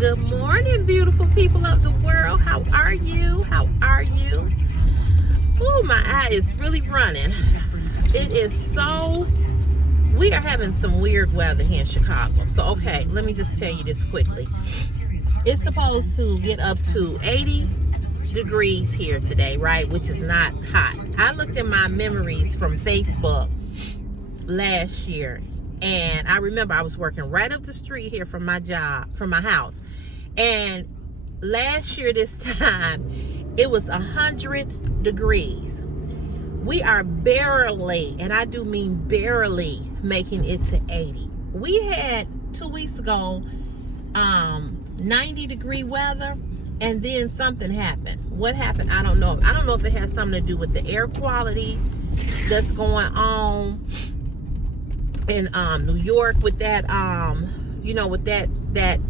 Good morning, beautiful people of the world. How are you? How are you? Oh, my eye is really running. It is so... We are having some weird weather here in Chicago. So, okay, let me just tell you this quickly. It's supposed to get up to 80 degrees here today, right? Which is not hot. I looked at my memories from Facebook last year, and I remember I was working right up the street here from my job, from my house. And last year this time, it was 100 degrees. We are barely, and I do mean barely, making it to 80. We had 2 weeks ago 90 degree weather, and then something happened. What happened? I don't know. I don't know if it has something to do with the air quality that's going on in New York with that with that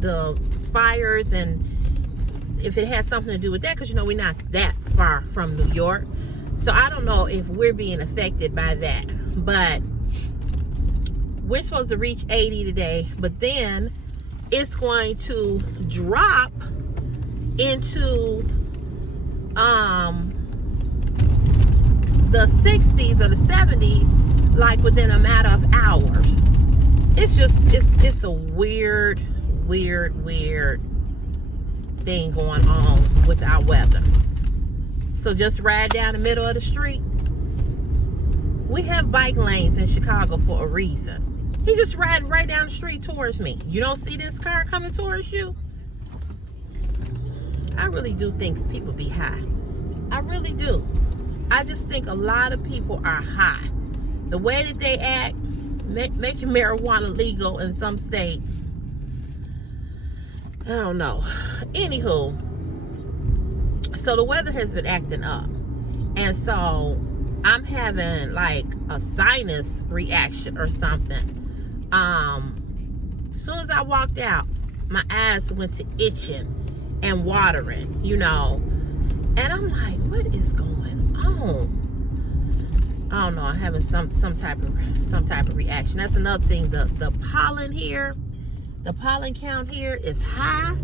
the fires, and if it has something to do with that, because we're not that far from New York. So I don't know if we're being affected by that, but we're supposed to reach 80 today, but then it's going to drop into the 60s or the 70s like within a matter of hours. It's a weird thing going on with our weather. So just ride down the middle of the street. We have bike lanes in Chicago for a reason. He just riding right down the street towards me. You don't see this car coming towards you? I really do think people be high. I really do. I just think a lot of people are high. The way that they act, making marijuana legal in some states, I don't know. Anywho, so the weather has been acting up, and so I'm having like a sinus reaction or something. As soon as I walked out, my eyes went to itching and watering, and I'm like, what is going on? I don't know. I'm having some type of reaction. That's another thing. The pollen here, the pollen count here is high.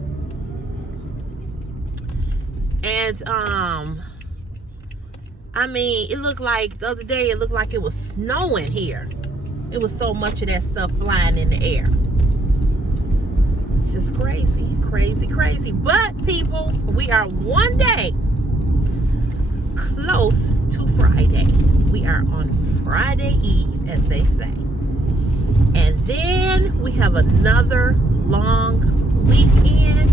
And I mean, it looked like the other day, it looked like it was snowing here. It was so much of that stuff flying in the air. It's just crazy. But people, we are one day close to Friday. We are on Friday Eve, as they say. And then we have another long weekend,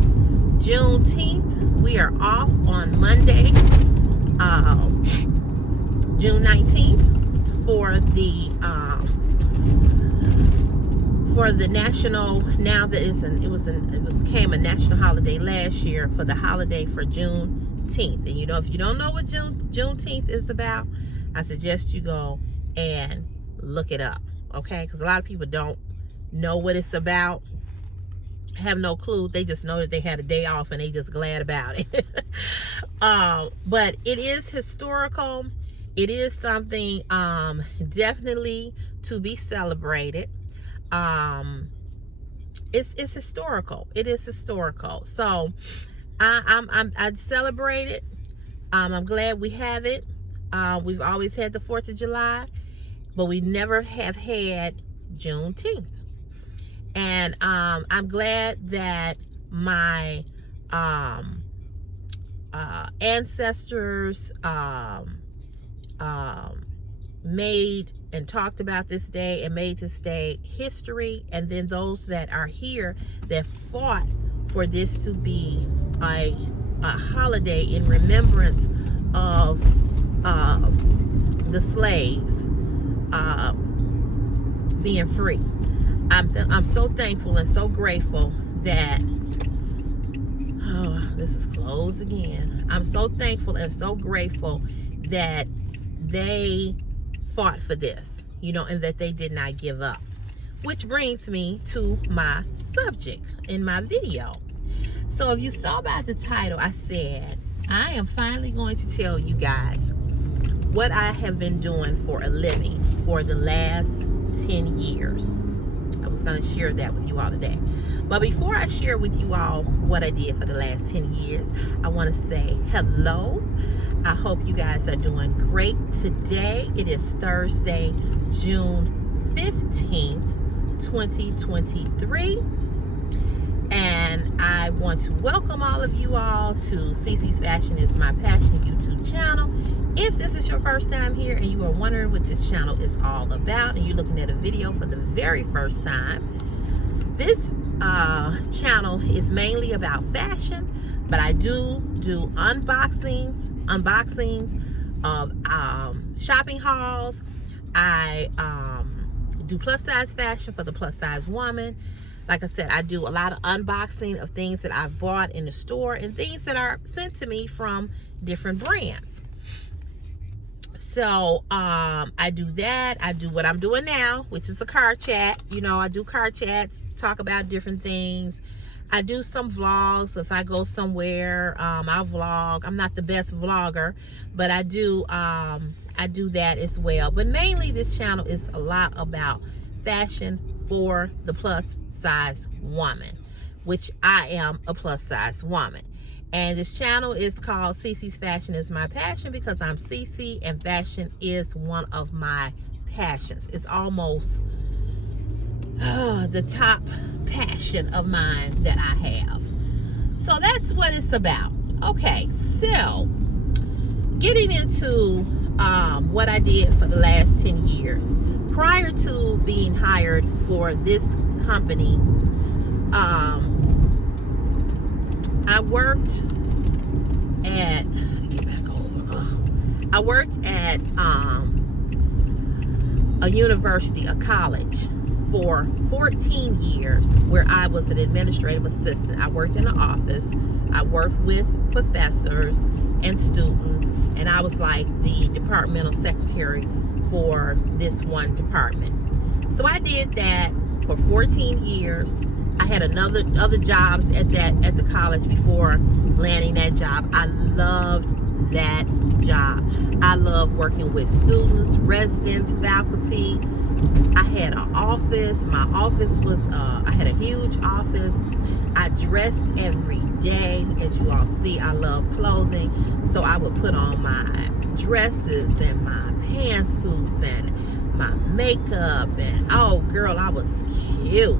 Juneteenth. We are off on Monday, June 19th, for the national. Now that it became a national holiday last year, for the holiday for Juneteenth. And if you don't know what Juneteenth is about, I suggest you go and look it up, okay? Because a lot of people don't know what it's about, have no clue. They just know that they had a day off and they just glad about it. But it is historical. It is something definitely to be celebrated. It's historical. It is historical. So I'd celebrate it. I'm glad we have it. We've always had the 4th of July, but we never have had Juneteenth. And I'm glad that my ancestors made and talked about this day and made this day history, and then those that are here that fought for this to be a holiday in remembrance of the slaves being free. I'm so thankful and so grateful that, this is closed again. I'm so thankful and so grateful that they fought for this, and that they did not give up. Which brings me to my subject in my video. So if you saw by the title, I said, I am finally going to tell you guys what I have been doing for a living for the last 10 years. I was going to share that with you all today. But before I share with you all what I did for the last 10 years, I want to say hello. I hope you guys are doing great today. It is Thursday, June 15th, 2023. And I want to welcome all of you all to CC's Fashion is My Passion YouTube channel. If this is your first time here and you are wondering what this channel is all about, and you're looking at a video for the very first time, this channel is mainly about fashion, but I do unboxings of shopping hauls. I do plus size fashion for the plus size woman. Like I said, I do a lot of unboxing of things that I've bought in the store and things that are sent to me from different brands. So I do that. I do what I'm doing now, which is a car chat. You know, I do car chats, talk about different things. I do some vlogs. If I go somewhere, I'll vlog. I'm not the best vlogger, but I do that as well. But mainly this channel is a lot about fashion for the plus size woman, which I am a plus size woman. And this channel is called CC's Fashion is My Passion because I'm CC and fashion is one of my passions. It's almost the top passion of mine that I have. So that's what it's about. Okay, so getting into what I did for the last 10 years. Prior to being hired for this company, I worked at a university, a college, for 14 years where I was an administrative assistant. I worked in an office. I worked with professors and students, and I was like the departmental secretary for this one department. So I did that for 14 years. I had other jobs at the college before landing that job. I loved that job. I loved working with students, residents, faculty. I had an office. My office was I had a huge office. I dressed every day. As you all see, I love clothing, so I would put on my dresses and my pantsuits and my makeup, and oh girl, I was cute.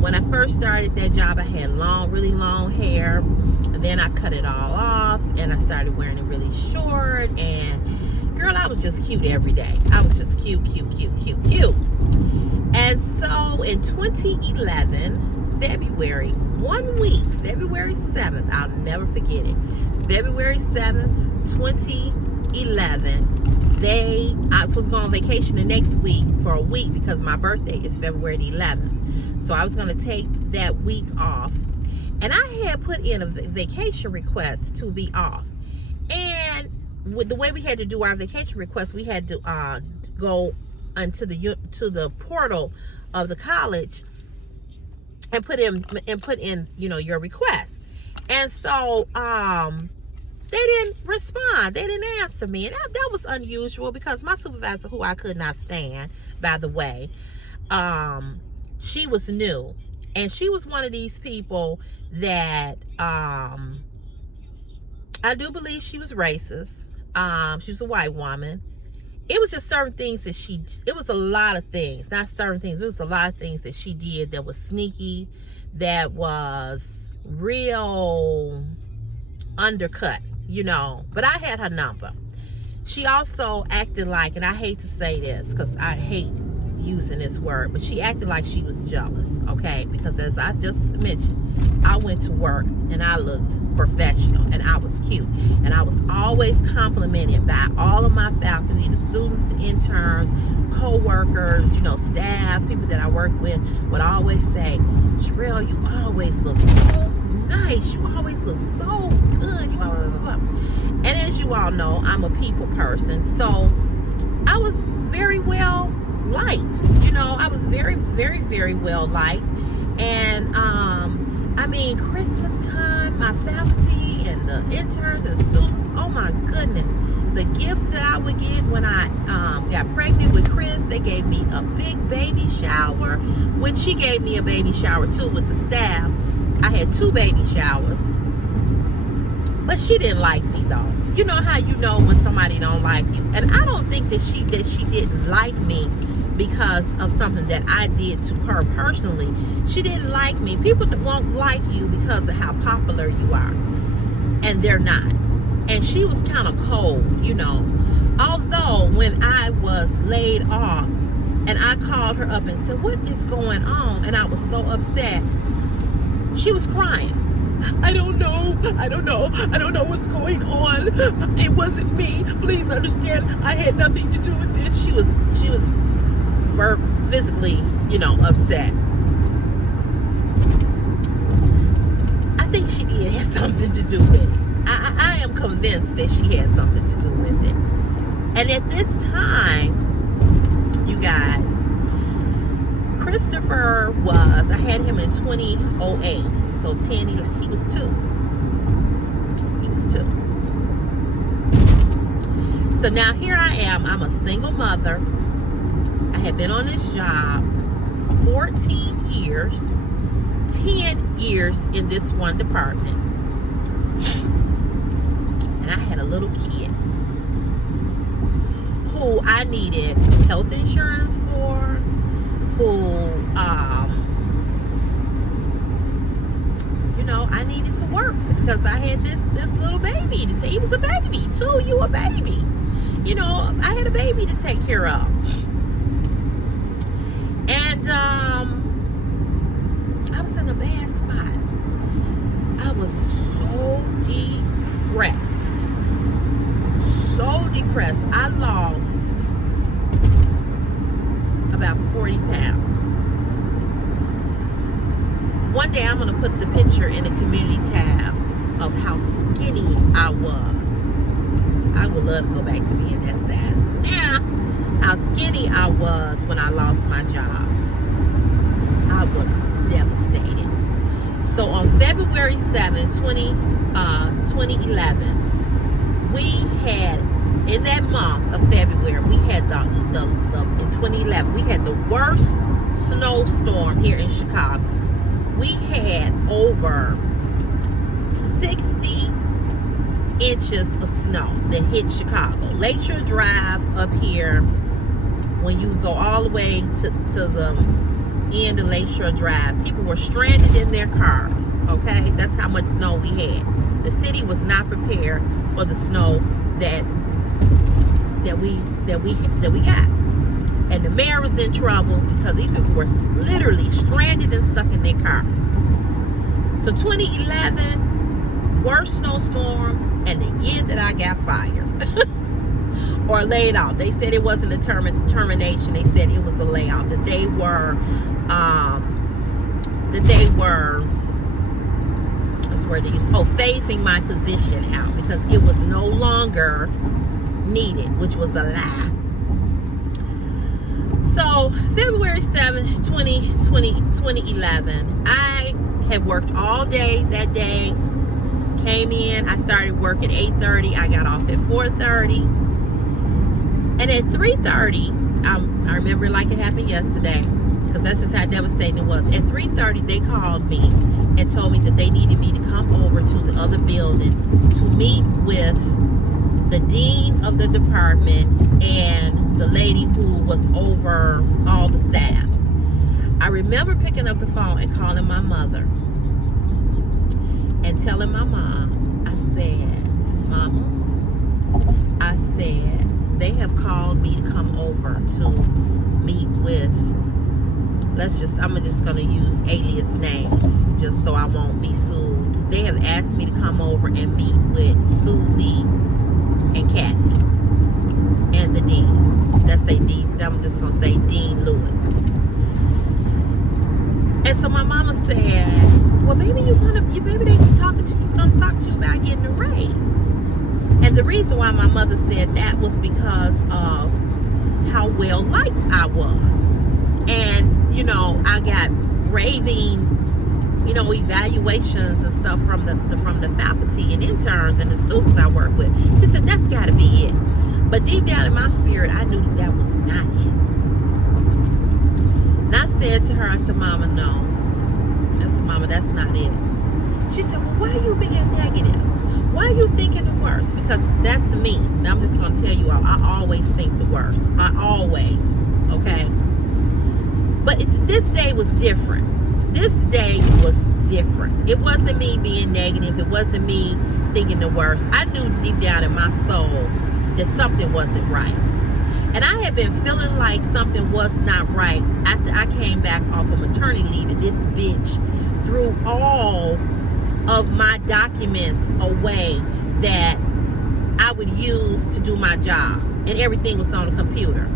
When I first started that job, I had really long hair, and then I cut it all off and I started wearing it really short, and girl, I was just cute every day. I was just cute. And so in 2011, February 7th, I'll never forget it, February 7th, 2011, I was supposed to go on vacation the next week for a week because my birthday is February the 11th. So I was going to take that week off, and I had put in a vacation request to be off. And with the way we had to do our vacation request, we had to go onto the portal of the college and put in your request. And so they didn't respond. They didn't answer me. And that was unusual because my supervisor, who I could not stand, by the way, she was new. And she was one of these people that I do believe she was racist. She was a white woman. It was just certain things that it was a lot of things. Not certain things. It was a lot of things that she did that was sneaky, that was real undercut. But I had her number. She also acted like, and I hate to say this because I hate using this word, but she acted like she was jealous, okay? Because as I just mentioned, I went to work and I looked professional and I was cute, and I was always complimented by all of my faculty, the students, the interns, co-workers, staff, people that I work with would always say, Sherelle, you always look so nice, you always look so good, you always blah, blah, blah. And as you all know, I'm a people person, so I was very well liked. I was very, very, very well liked. And Christmas time, my faculty and the interns and the students, oh my goodness, The gifts that I would get when I got pregnant with Chris, they gave me a big baby shower, which she gave me a baby shower too with the staff. I had 2 baby showers, but she didn't like me though. You know how you know when somebody don't like you, and I don't think that she didn't like me because of something that I did to her personally. She didn't like me. People won't like you because of how popular you are, and they're not. And she was kind of cold, you know. Although when I was laid off and I called her up and said, what is going on? And I was so upset. She was crying. I don't know what's going on. It wasn't me. Please understand, I had nothing to do with this. She was physically, you know, upset. I think she did have something to do with it. I am convinced that she had something to do with it. And at this time, you guys, Christopher I had him in 2008. So 10, he was 2. He was 2. So now here I am. I'm a single mother. I had been on this job 14 years. 10 years in this one department. And I had a little kid who I needed health insurance for, who you know, I needed to work because I had this little baby. He was a baby too. You a baby. You know, I had a baby to take care of. And I was in a bad spot. I was so depressed. So depressed. I lost about 40 pounds. One day I'm going to put the picture in the community tab of how skinny I was. I would love to go back to being that size now. How skinny I was when I lost my job. I was devastated. So on February 7th, 2011, we had, in that month of February, we had in 2011, we had the worst snowstorm here in Chicago. We had over 60 inches of snow that hit Chicago. Lakeshore Drive up here, when you go all the way to the end of Lakeshore Drive, people were stranded in their cars, okay? That's how much snow we had. The city was not prepared for the snow that we got. And the mayor was in trouble because these people were literally stranded and stuck in their car. So 2011, worst snowstorm, and the year that I got fired or laid off. They said it wasn't a termination. They said it was a layoff. That they were what's the word they used? Phasing my position out because it was no longer needed, which was a lie. So February 7th, 2011, I had worked all day that day. Came in, I started work at 8:30. I got off at 4:30. And at 3:30, I remember it like it happened yesterday, because that's just how devastating it was. At 3:30, they called me and told me that they needed me to come over to the other building to meet with the dean of the department and the lady who was over all the staff. I remember picking up the phone and calling my mother and telling my mom, I said, Mama, I said, they have called me to come over to meet with, I'm just going to use alias names just so I won't be sued. They have asked me to come over and meet with Susie and Kathy and the dean. I'm just going to say Dean Lewis. And so my mama said, well, maybe they can talk to you about getting a raise. And the reason why my mother said that was because of how well liked I was. And, you know, I got raving, you know, evaluations and stuff from the faculty and interns and the students I work with. She said, that's got to be it. But deep down in my spirit, I knew that was not it. And I said to her, I said, Mama, no. I said, Mama, that's not it. She said, well, why are you being negative? Why are you thinking the worst? Because that's me. Now, I'm just going to tell you all, I always think the worst. I always, okay? But this day was different. This day was different. It wasn't me being negative. It wasn't me thinking the worst. I knew deep down in my soul that something wasn't right. And I had been feeling like something was not right after I came back off of maternity leave, and this bitch threw all of my documents away that I would use to do my job, and everything was on the computer.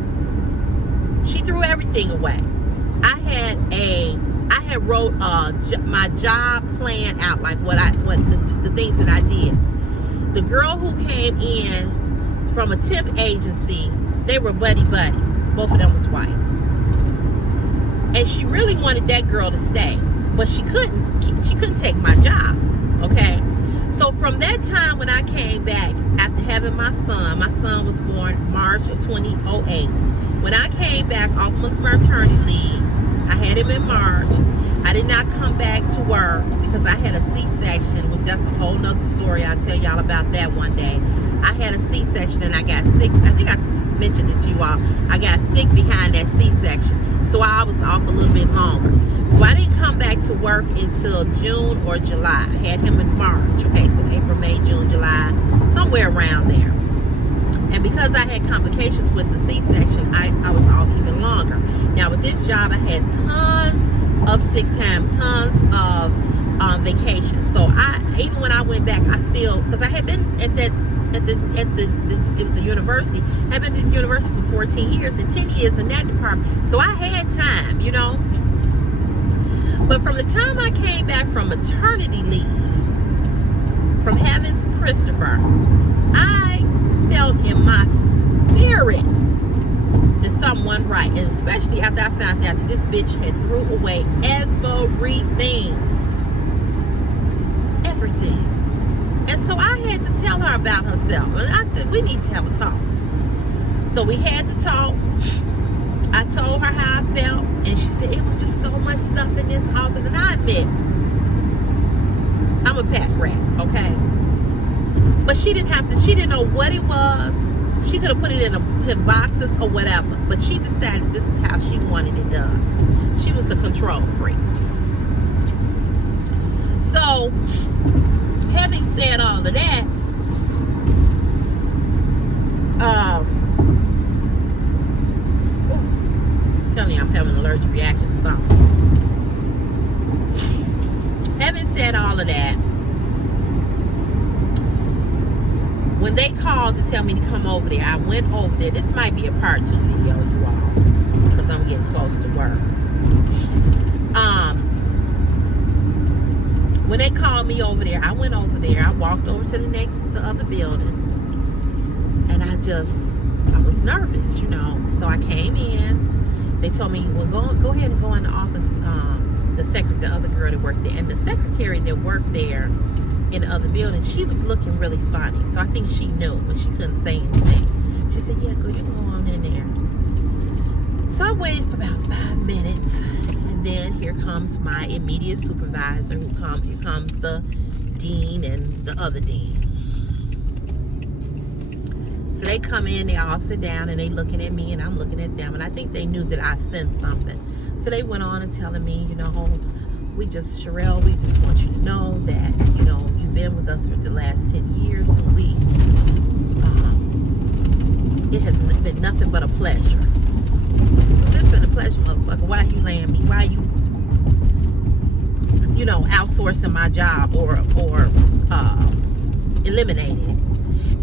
She threw everything away. I had wrote my job plan out, like what the things that I did. The girl who came in from a tip agency, they were buddy. Both of them was white. And she really wanted that girl to stay, but she couldn't take my job. Okay? So from that time when I came back after having my son was born March of 2008. When I came back off of maternity leave, I had him in March. I did not come back to work because I had a C-section, which that's a whole nother story. I'll tell y'all about that one day. I had a C-section and I got sick. I think I mentioned it to you all. I got sick behind that C-section. So I was off a little bit longer. So I didn't come back to work until June or July. I had him in March. Okay, so April, May, June, July, somewhere around there. And because I had complications with the C-section, I was off even longer. Now with this job, I had tons of sick time, tons of vacation. So even when I went back, I still, because I had been at it was a university. I've been at the university for 14 years and 10 years in that department. So I had time, you know. But from the time I came back from maternity leave, from having Christopher, I felt in my spirit that something wasn't right. And especially after I found out that this bitch had threw away everything. And so I had to tell her about herself. And I said, we need to have a talk. So we had to talk. I told her how I felt. And she said, it was just so much stuff in this office. And I admit, I'm a pack rat, okay? But she didn't know what it was. She could have put it in boxes or whatever. But she decided this is how she wanted it done. She was a control freak. So, having said all of that, telling you I'm having an allergic reaction to something. Having said all of that, when they called to tell me to come over there, I went over there. This might be a part 2 video, you all, because I'm getting close to work. When they called me over there, I went over there. I walked over to the other building, and I was nervous, you know. So I came in. They told me, well, go ahead and go in the office. The other girl that worked there, and the secretary that worked there in the other building, she was looking really funny. So I think she knew, but she couldn't say anything. She said, yeah, you can go on in there. So I waited for about 5 minutes. And then here comes my immediate supervisor. Here comes the dean and the other dean. So they come in, they all sit down, and they looking at me, and I'm looking at them. And I think they knew that I sensed something. So they went on and telling me, you know, Sherelle, we just want you to know that, you know, you've been with us for the last 10 years, and it has been nothing but a pleasure. It's been a pleasure, motherfucker. Why are you laying me? Why are you, you know, outsourcing my job or eliminating it?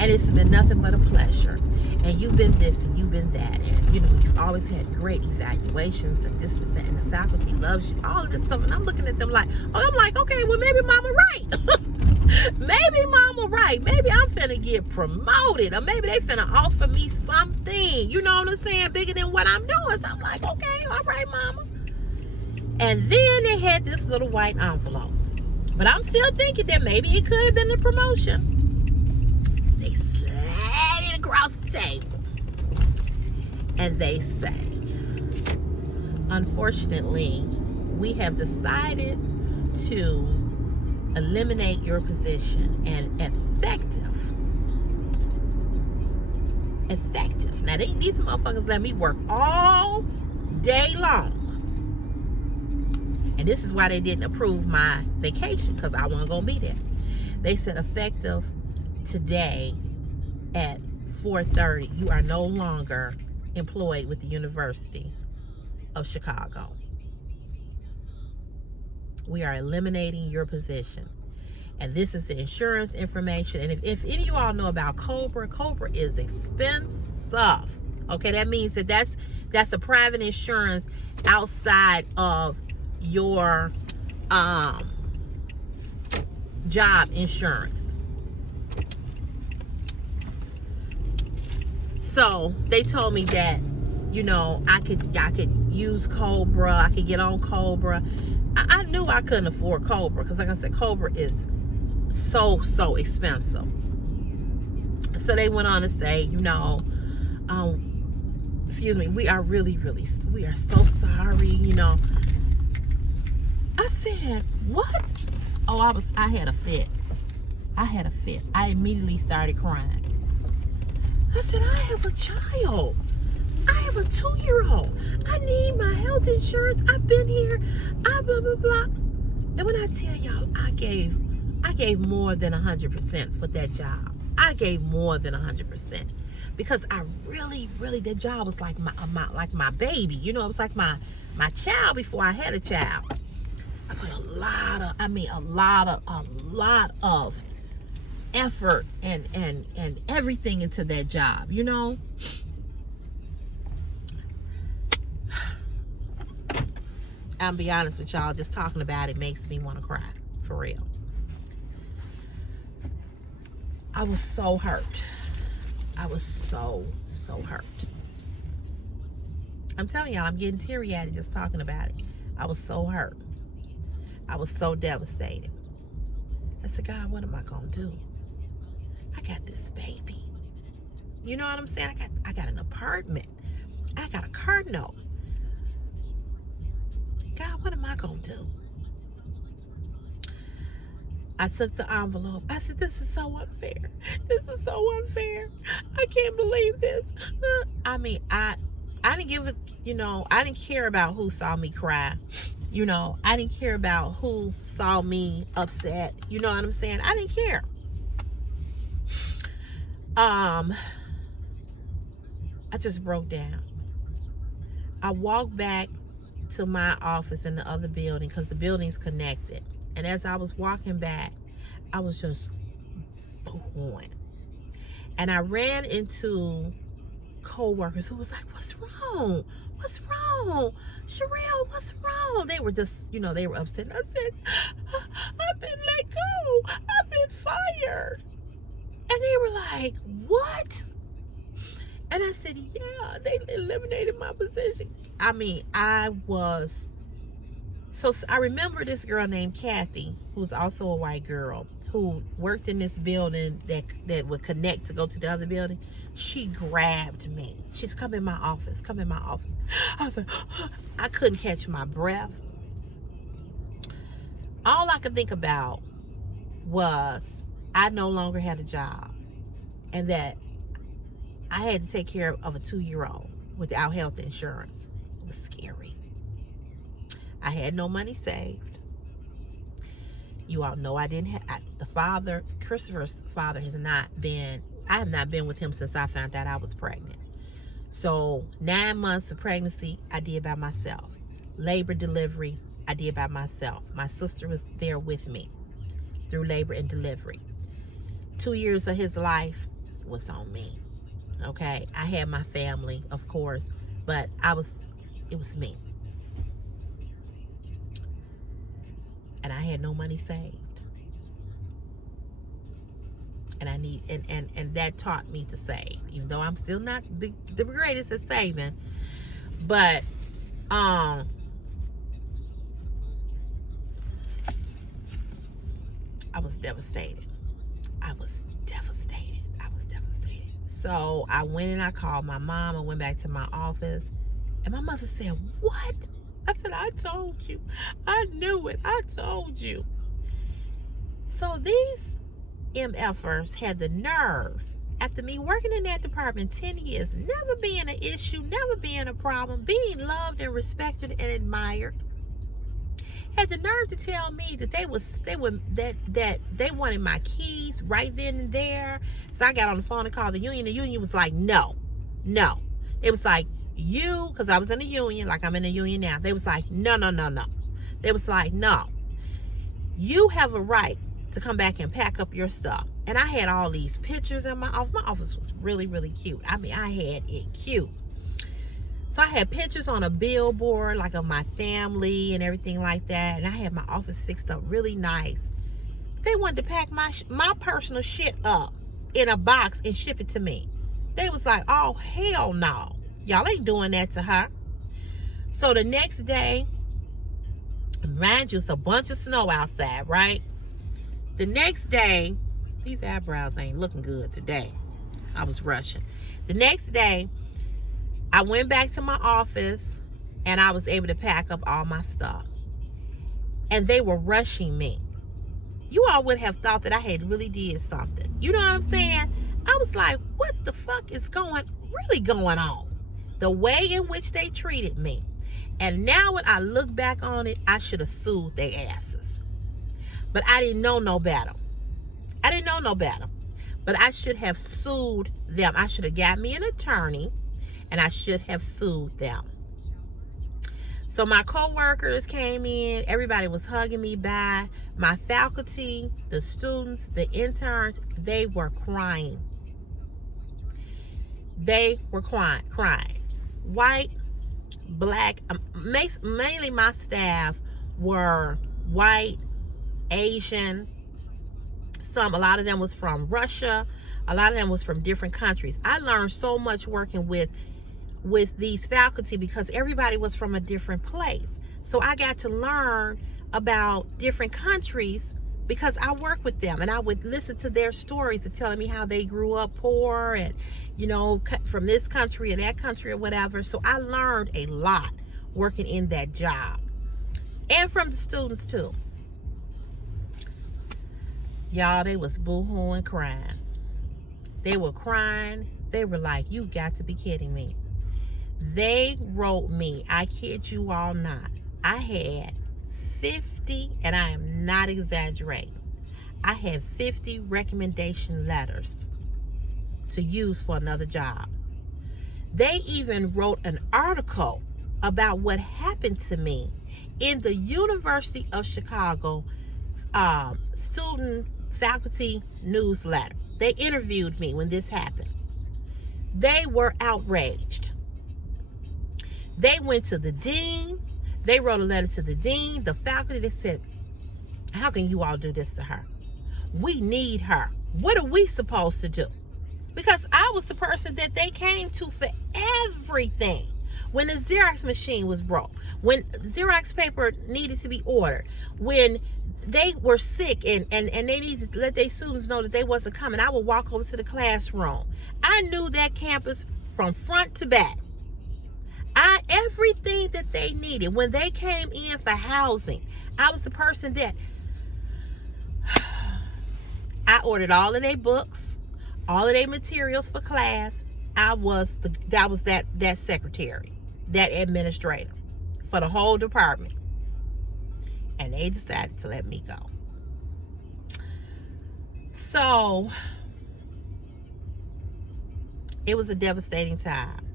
And it's been nothing but a pleasure. And you've been this and you've been that. And, you know, you've always had great evaluations and this and that. And the faculty loves you. All of this stuff. And I'm looking at them like, okay, well, maybe mama right. Maybe mama right. Maybe I'm finna get promoted. Or maybe they finna offer me something. You know what I'm saying? Bigger than what I'm doing. So I'm like, okay, all right, mama. And then they had this little white envelope. But I'm still thinking that maybe it could have been a promotion. They slide it across the table. And they say, unfortunately, we have decided to eliminate your position, and effective. Now, these motherfuckers let me work all day long. And this is why they didn't approve my vacation, because I wasn't going to be there. They said effective today at 4:30, you are no longer employed with the University of Chicago. We are eliminating your position. And this is the insurance information. And if any of you all know about Cobra, Cobra is expensive. Okay, that means that that's a private insurance outside of your job insurance. So they told me that, you know, I could use Cobra, I could get on Cobra. I knew I couldn't afford Cobra because, like I said, Cobra is so expensive. So they went on to say, you know, excuse me, we are so sorry, you know. I said, what? Oh, I had a fit. I immediately started crying. I said, I have a child. I have a 2-year-old. I need my health insurance. I've been here. I blah, blah, blah. And when I tell y'all, I gave more than 100% for that job. I gave more than 100%. Because I really, that job was like my baby. You know, it was like my child before I had a child. I put a lot of effort and everything into that job, you know. I'll be honest with y'all, just talking about it makes me want to cry, for real. I was so hurt. I was so hurt. I'm telling y'all, I'm getting teary-eyed just talking about it. I was so hurt. I was so devastated. I said, God, what am I gonna do? I got this baby. You know what I'm saying? I got an apartment. I got a car note. God, what am I gonna do? I took the envelope. I said, this is so unfair. This is so unfair. I can't believe this. I mean, I didn't give it, you know, I didn't care about who saw me cry. You know, I didn't care about who saw me upset. You know what I'm saying? I didn't care. I just broke down. I walked back to my office in the other building because the building's connected. And as I was walking back, I was just booing. And I ran into co-workers who was like, what's wrong? What's wrong? Sherelle, what's wrong? They were just, you know, they were upset. And I said, I've been let go. I've been fired. And they were like, what? And I said, yeah, they eliminated my position. I mean, so I remember this girl named Kathy, who's also a white girl, who worked in this building that would connect to go to the other building. She grabbed me. She's come in my office. I was like, I couldn't catch my breath. All I could think about was I no longer had a job and that I had to take care of a 2-year-old without health insurance. It was scary. I had no money saved. You all know I didn't have, Christopher's father I have not been with him since I found out I was pregnant. So 9 months of pregnancy, I did by myself. Labor, delivery, I did by myself. My sister was there with me through labor and delivery. 2 years of his life was on me. Okay, I had my family, of course, but it was me. And I had no money saved. And and that taught me to save, even though I'm still not the greatest at saving. But devastated. I was devastated. So I went and I called my mom. I went back to my office. And my mother said, what? I said, I told you. I knew it. I told you. So these MFers had the nerve, after me working in that department 10 years, never being an issue, never being a problem, being loved and respected and admired, had the nerve to tell me that they wanted my keys right then and there. So I got on the phone and called the union. The union was like, no. It was like, because I was in a union, like I'm in a union now. They was like, no. They was like, no. You have a right to come back and pack up your stuff. And I had all these pictures in my office. My office was really, really cute. I mean, I had it cute. So I had pictures on a billboard, like of my family and everything like that. And I had my office fixed up really nice. They wanted to pack my personal shit up in a box and ship it to me. They was like, oh, hell no. Y'all ain't doing that to her. So the next day, mind you, it's a bunch of snow outside, right? The next day, these eyebrows ain't looking good today. I was rushing. The next day, I went back to my office and I was able to pack up all my stuff. And they were rushing me. You all would have thought that I had really did something. You know what I'm saying? I was like, what the fuck is really going on? The way in which they treated me. And now when I look back on it, I should have sued their asses. But I didn't know no better. But I should have sued them. I should have got me an attorney and I should have sued them. So my co-workers came in. Everybody was hugging me by. My faculty, the students, the interns, they were crying. They were crying. White, black, mainly my staff were white, Asian. A lot of them was from Russia. A lot of them was from different countries. I learned so much working with these faculty because everybody was from a different place. So I got to learn about different countries because I worked with them and I would listen to their stories and telling me how they grew up poor and, you know, from this country or that country or whatever. So I learned a lot working in that job and from the students too. Y'all, they was boo-hooing crying. They were crying. They were like, you got to be kidding me. They wrote me, I kid you all not, I had 50, and I am not exaggerating, I had 50 recommendation letters to use for another job. They even wrote an article about what happened to me in the University of Chicago student faculty newsletter. They interviewed me when this happened. They were outraged. They went to the dean. They wrote a letter to the dean, the faculty. They said, how can you all do this to her? We need her. What are we supposed to do? Because I was the person that they came to for everything. When the Xerox machine was broke, when Xerox paper needed to be ordered, when they were sick and they needed to let their students know that they wasn't coming, I would walk over to the classroom. I knew that campus from front to back. Everything that they needed. When they came in for housing, I was the person that I ordered all of their books, all of their materials for class. I was that secretary, that administrator for the whole department. And they decided to let me go. So it was a devastating time.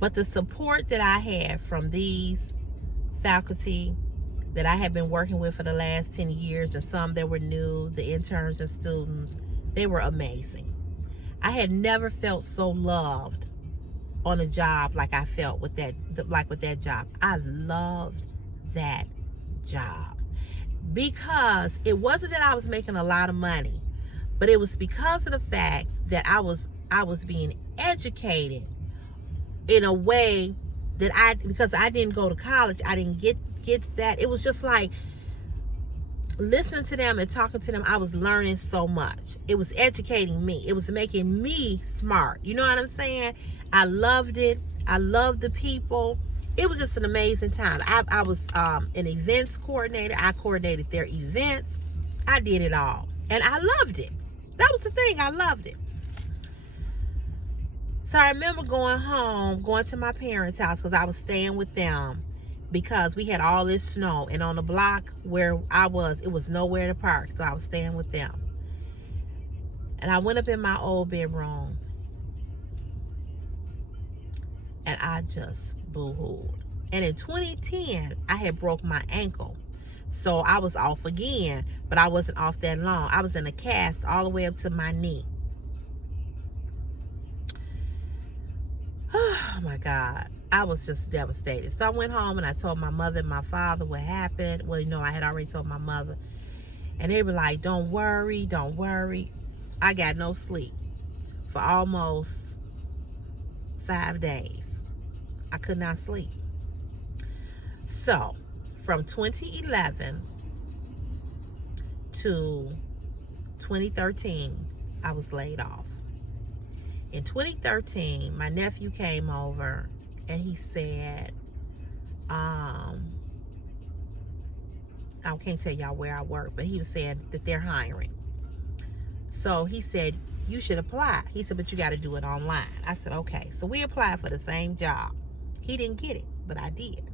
But the support that I had from these faculty that I had been working with for the last 10 years, and some that were new, the interns and students, they were amazing. I had never felt so loved on a job like I felt with that job. I loved that job because it wasn't that I was making a lot of money, but it was because of the fact that I was being educated in a way that because I didn't go to college, I didn't get that. It was just like listening to them and talking to them, I was learning so much. It was educating me. It was making me smart. You know what I'm saying? I loved it. I loved the people. It was just an amazing time. I was an events coordinator. I coordinated their events. I did it all. And I loved it. That was the thing. I loved it. So I remember going home, going to my parents' house because I was staying with them because we had all this snow. And on the block where I was, it was nowhere to park. So I was staying with them. And I went up in my old bedroom and I just boo-hooed. And in 2010, I had broke my ankle. So I was off again, but I wasn't off that long. I was in a cast all the way up to my knee. Oh my God. I was just devastated. So I went home and I told my mother and my father what happened. Well, you know, I had already told my mother. And they were like, don't worry, don't worry. I got no sleep for almost 5 days. I could not sleep. So from 2011 to 2013, I was laid off. In 2013, my nephew came over and he said, I can't tell y'all where I work, but he was saying that they're hiring. So he said, you should apply. He said, but you got to do it online. I said, okay. So we applied for the same job. He didn't get it, but I did.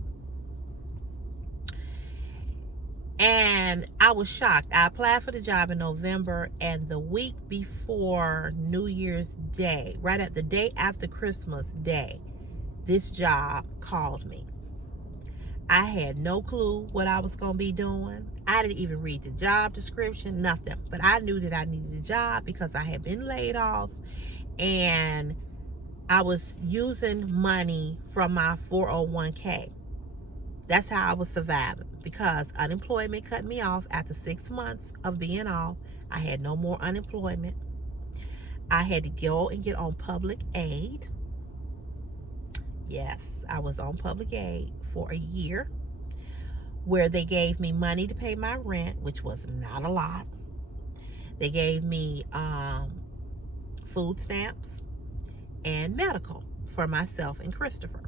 And I was shocked. I applied for the job in November, and the week before New Year's Day, right at the day after Christmas Day, this job called me. I had no clue what I was going to be doing. I didn't even read the job description, nothing. But I knew that I needed a job because I had been laid off, and I was using money from my 401k. That's how I was surviving, because unemployment cut me off after 6 months of being off. I had no more unemployment. I had to go and get on public aid. Yes, I was on public aid for a year, where they gave me money to pay my rent, which was not a lot. They gave me food stamps and medical for myself and Christopher.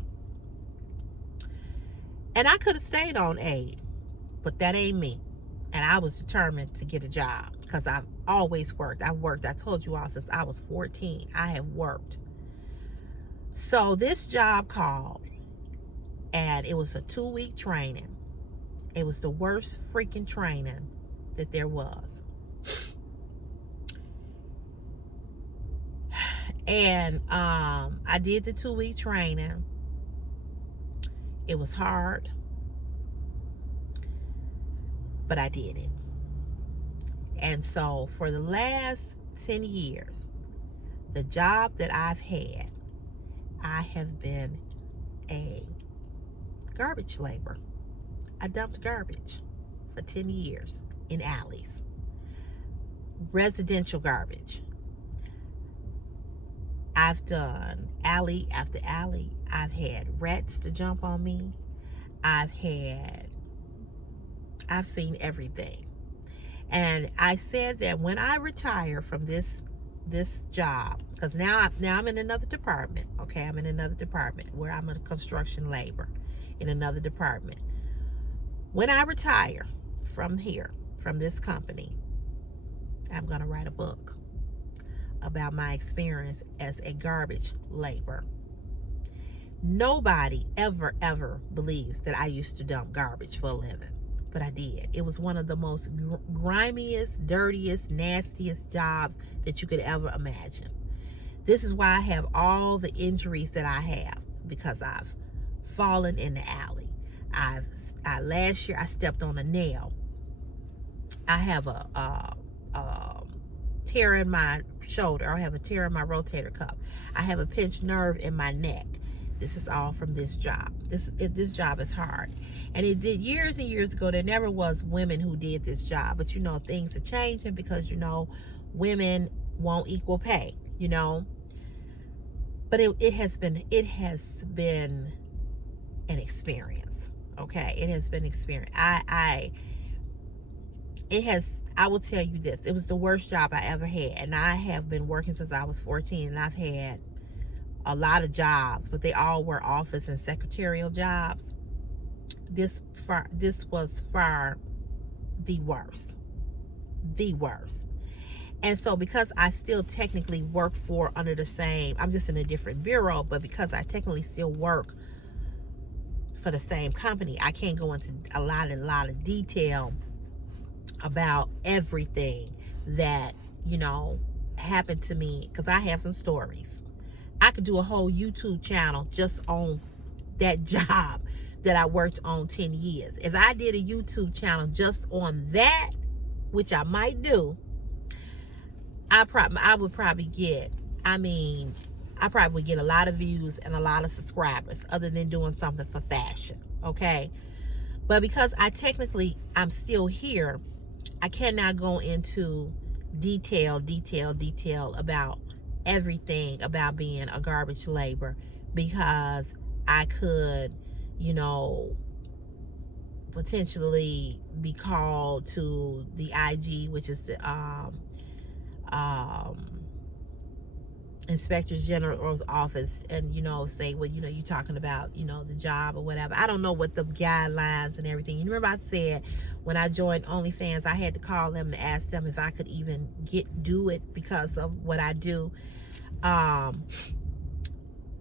And I could have stayed on aid, but that ain't me. And I was determined to get a job because I've always worked. I told you all, since I was 14, I have worked. So this job called, and it was a 2-week training. It was the worst freaking training that there was. And I did the 2-week training. It was hard, but I did it. And so for the last 10 years, the job that I've had, I have been a garbage laborer. I dumped garbage for 10 years in alleys. Residential garbage. I've done alley after alley. I've had rats to jump on me. I've seen everything. And I said that when I retire from this job, because now I'm in another department. Okay, I'm in another department where I'm a construction laborer in another department. When I retire from here, from this company, I'm gonna write a book about my experience as a garbage laborer. Nobody ever believes that I used to dump garbage for a living, but I did. It was one of the most grimiest, dirtiest, nastiest jobs that you could ever imagine. This is why I have all the injuries that I have, because I've fallen in the alley. Last year I stepped on a nail. I have a tear in my shoulder. I have a tear in my rotator cuff. I have a pinched nerve in my neck. This is all from this job. This job is hard. And it did years and years ago. There never was women who did this job. But you know, things are changing because, you know, women won't equal pay, you know. But it has been an experience. Okay, it has been an experience. I will tell you this, it was the worst job I ever had. And I have been working since I was 14, and I've had a lot of jobs, but they all were office and secretarial jobs. This was far the worst. The worst. And so because I still technically work for under the same, I'm just in a different bureau, but because I technically still work for the same company, I can't go into a lot of detail about everything that, you know, happened to me, because I have some stories. I could do a whole YouTube channel just on that job that I worked on 10 years. If I did a YouTube channel just on that, which I might do, I would probably get, I probably would get a lot of views and a lot of subscribers, other than doing something for fashion, okay? But because I'm still here, I cannot go into detail about everything about being a garbage labor, because I could, you know, potentially be called to the IG, which is the Inspector General's office, and, you know, say, well, you know, you're talking about, you know, the job or whatever. I don't know what the guidelines and everything. You remember I said when I joined OnlyFans, I had to call them to ask them if I could even do it because of what I do.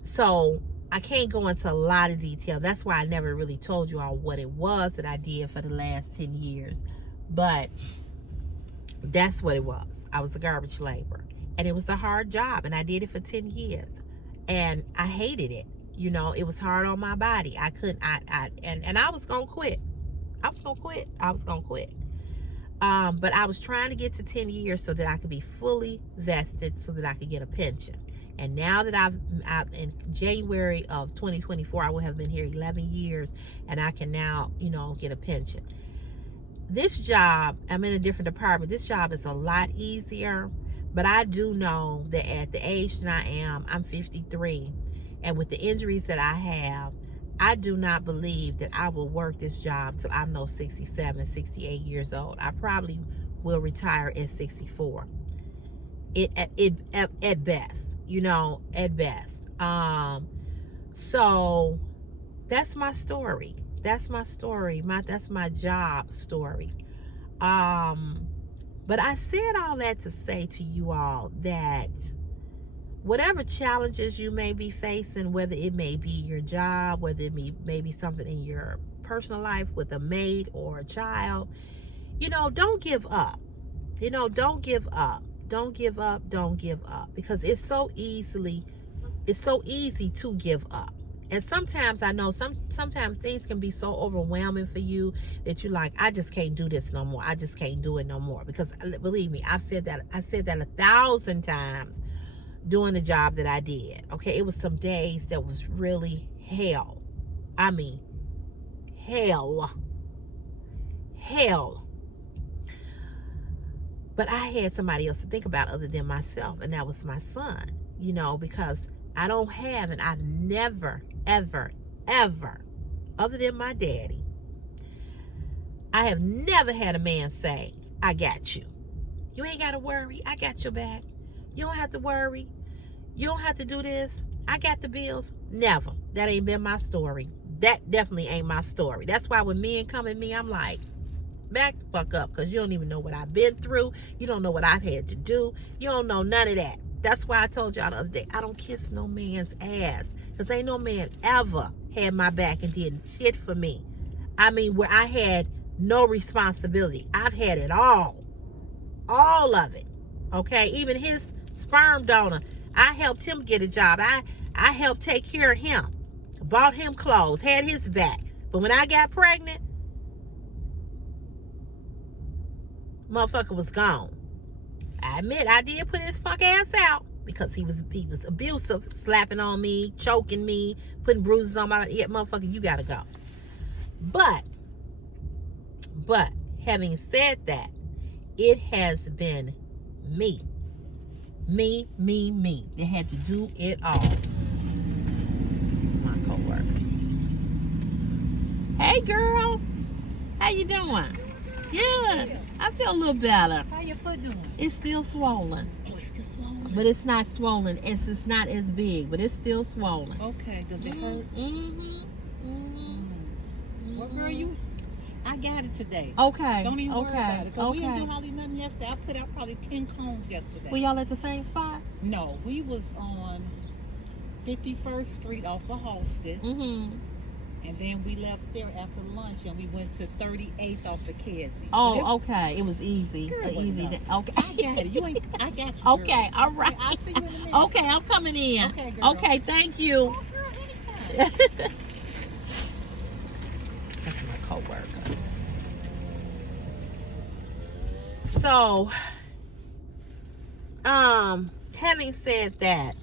So I can't go into a lot of detail. That's why I never really told you all what it was that I did for the last 10 years. But that's what it was. I was a garbage laborer. And it was a hard job, and I did it for 10 years. And I hated it. You know, it was hard on my body. I couldn't, and I was going to quit. I was going to quit. But I was trying to get to 10 years so that I could be fully vested, so that I could get a pension. And now that I've in January of 2024, I will have been here 11 years, and I can now, you know, get a pension. This job, I'm in a different department. This job is a lot easier. But I do know that at the age that I am, I'm 53, and with the injuries that I have, I do not believe that I will work this job till I'm 67, 68 years old. I probably will retire at 64. At best, you know, at best. So that's my story. That's my story. That's my job story. But I said all that to say to you all that whatever challenges you may be facing, whether it may be your job, whether it may be something in your personal life with a mate or a child, you know, don't give up. You know, don't give up. Don't give up. Don't give up. Because it's so easy to give up. And sometimes I know sometimes things can be so overwhelming for you that you're like, I just can't do this no more. I just can't do it no more. Because believe me, I said that 1,000 times doing the job that I did. Okay, it was some days that was really hell. I mean, hell. But I had somebody else to think about other than myself, and that was my son. You know, because I don't have, and I've never, ever, other than my daddy, I have never had a man say, I got you. You ain't got to worry. I got your back. You don't have to worry. You don't have to do this. I got the bills. Never. That ain't been my story. That definitely ain't my story. That's why when men come at me, I'm like, back the fuck up, because you don't even know what I've been through. You don't know what I've had to do. You don't know none of that. That's why I told y'all the other day, I don't kiss no man's ass, because ain't no man ever had my back and did shit for me. I mean, where I had no responsibility. I've had it all of it. Okay, even his sperm donor, I helped him get a job. I helped take care of him, bought him clothes, had his back. But when I got pregnant, motherfucker was gone. I admit I did put his punk ass out, because he was abusive, slapping on me, choking me, putting bruises on my, yeah, motherfucker, you gotta go. But having said that, it has been me that had to do it all. My coworker. Hey girl, how you doing? Good. I feel a little better. How your foot doing? It's still swollen. Oh, it's still swollen. But it's not swollen. It's not as big, but it's still swollen. Okay. Does it hurt? Well, girl, I got it today. Okay. Don't even worry about it. 'Cause we didn't do Okay. hardly nothing yesterday. I put out probably 10 cones yesterday. Were y'all at the same spot? No, we was on 51st Street off of Halsted. And then we left there after lunch and we went to 38th off of Casey. Oh, okay. It was easy. Girl, Easy. no. Okay. I got it. I got you. Okay. Girl. All right. Okay, I'll see you in a minute. Okay. I'm coming in. Okay, girl. Okay. Thank you. Oh, girl, anytime. That's my coworker. So, having said that,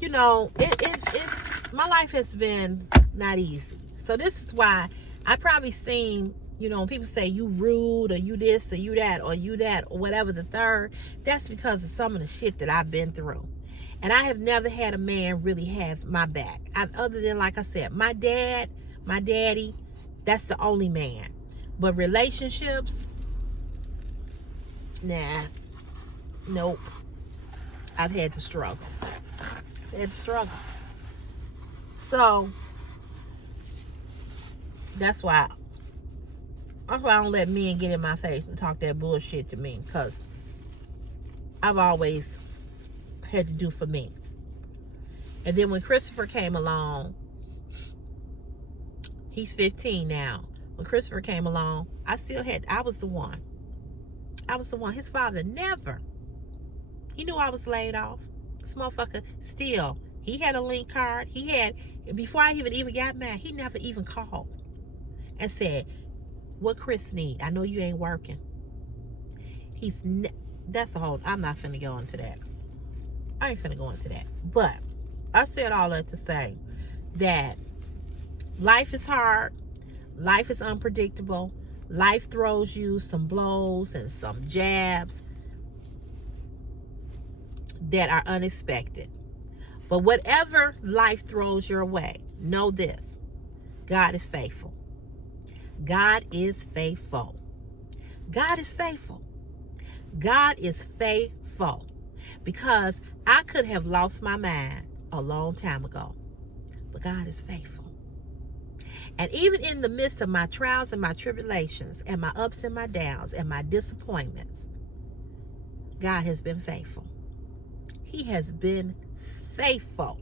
you know, it's my life has been not easy. So this is why I probably seem, you know, when people say you rude or you this or you that or whatever the third, that's because of some of the shit that I've been through. And I have never had a man really have my back. Other than, like I said, my daddy, that's the only man. But relationships, nah, nope. I've had to struggle. So that's why I don't let men get in my face and talk that bullshit to me, because I've always had to do for me. And then when Christopher came along, he's 15 now. When Christopher came along, I was the one. His father never. He knew I was laid off. This motherfucker still. He had a link card. Before I even got mad, he never even called and said, what Chris need? I know you ain't working. That's a whole, I'm not finna go into that. I ain't finna go into that. But I said all that to say that life is hard. Life is unpredictable. Life throws you some blows and some jabs that are unexpected. But whatever life throws your way, know this: God is faithful. God is faithful. God is faithful. God is faithful. Because I could have lost my mind a long time ago. But God is faithful. And even in the midst of my trials and my tribulations and my ups and my downs and my disappointments, God has been faithful. He has been faithful.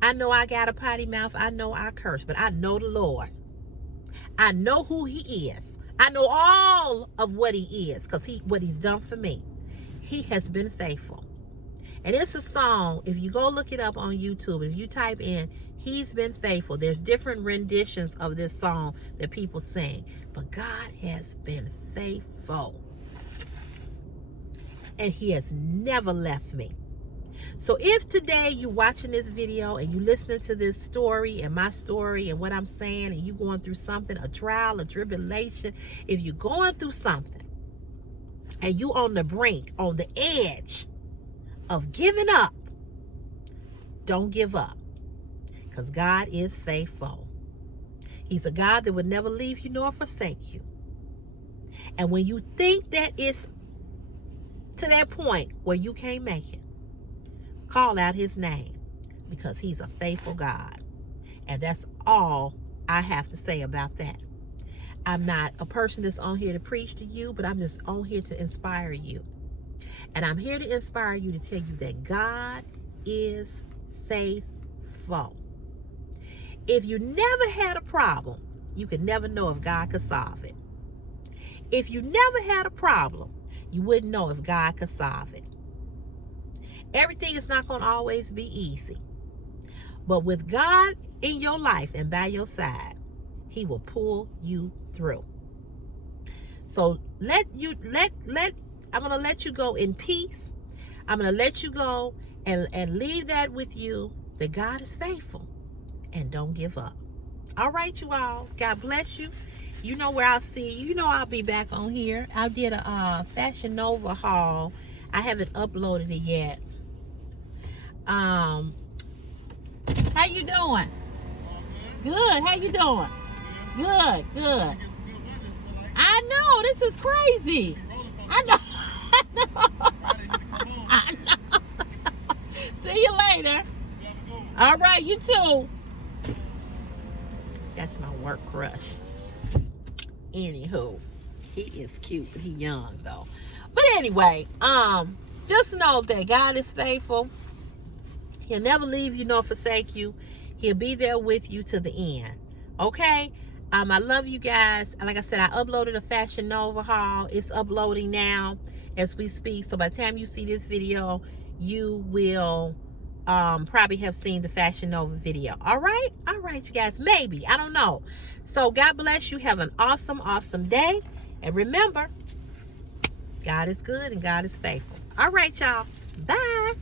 I know I got a potty mouth. I know I curse, but I know the Lord. I know who he is. I know all of what he is, because what he's done for me. He has been faithful. And it's a song, if you go look it up on YouTube, if you type in, He's Been Faithful, there's different renditions of this song that people sing. But God has been faithful. And he has never left me. So if today you watching this video and you listening to this story and my story and what I'm saying, and you going through something, a trial, a tribulation, if you're going through something and you on the brink, on the edge of giving up, don't give up, because God is faithful. He's a God that would never leave you nor forsake you. And when you think that it's to that point where you can't make it, call out his name, because he's a faithful God. And that's all I have to say about that. I'm not a person that's on here to preach to you, but I'm just on here to inspire you. And I'm here to inspire you, to tell you that God is faithful. If you never had a problem, you could never know if God could solve it. If you never had a problem, you wouldn't know if God could solve it. Everything is not going to always be easy. But with God in your life and by your side, he will pull you through. So I'm going to let you go in peace. I'm going to let you go and leave that with you, that God is faithful, and don't give up. All right, you all. God bless you. You know where I'll see you. You know I'll be back on here. I did a Fashion Nova haul. I haven't uploaded it yet. How you doing? Good. How you doing? Good. is crazy. I know. I know. See you later. All right, you too. That's my work crush. Anywho, he is cute, but he young though. But anyway, just know that God is faithful. He'll never leave you nor forsake you. He'll be there with you to the end. Okay? I love you guys. Like I said, I uploaded a Fashion Nova haul. It's uploading now as we speak. So by the time you see this video, you will probably have seen the Fashion Nova video. All right, you guys, maybe, I don't know. So God bless you. Have an awesome day, and remember, God is good and God is faithful. All right, y'all, bye.